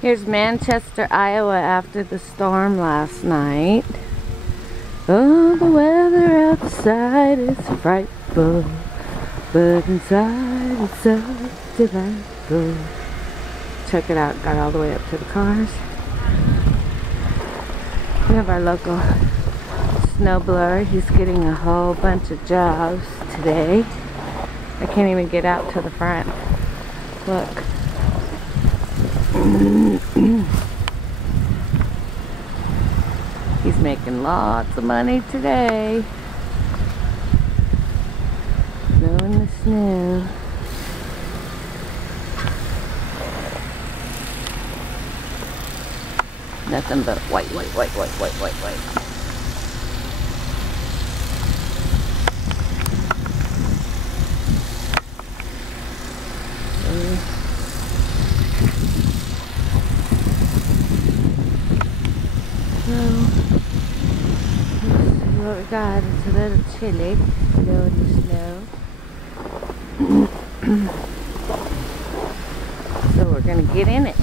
Here's Manchester, Iowa after the storm last night. Oh, the weather outside is frightful, but inside it's so delightful. Check it out, got all the way up to the cars. We have our local snowblower. He's getting a whole bunch of jobs today. I can't even get out to the front. Look. He's making lots of money today. Blowing the snow. Nothing but white. What we got, it's a little chilly, blowing the snow. So we're gonna get in it.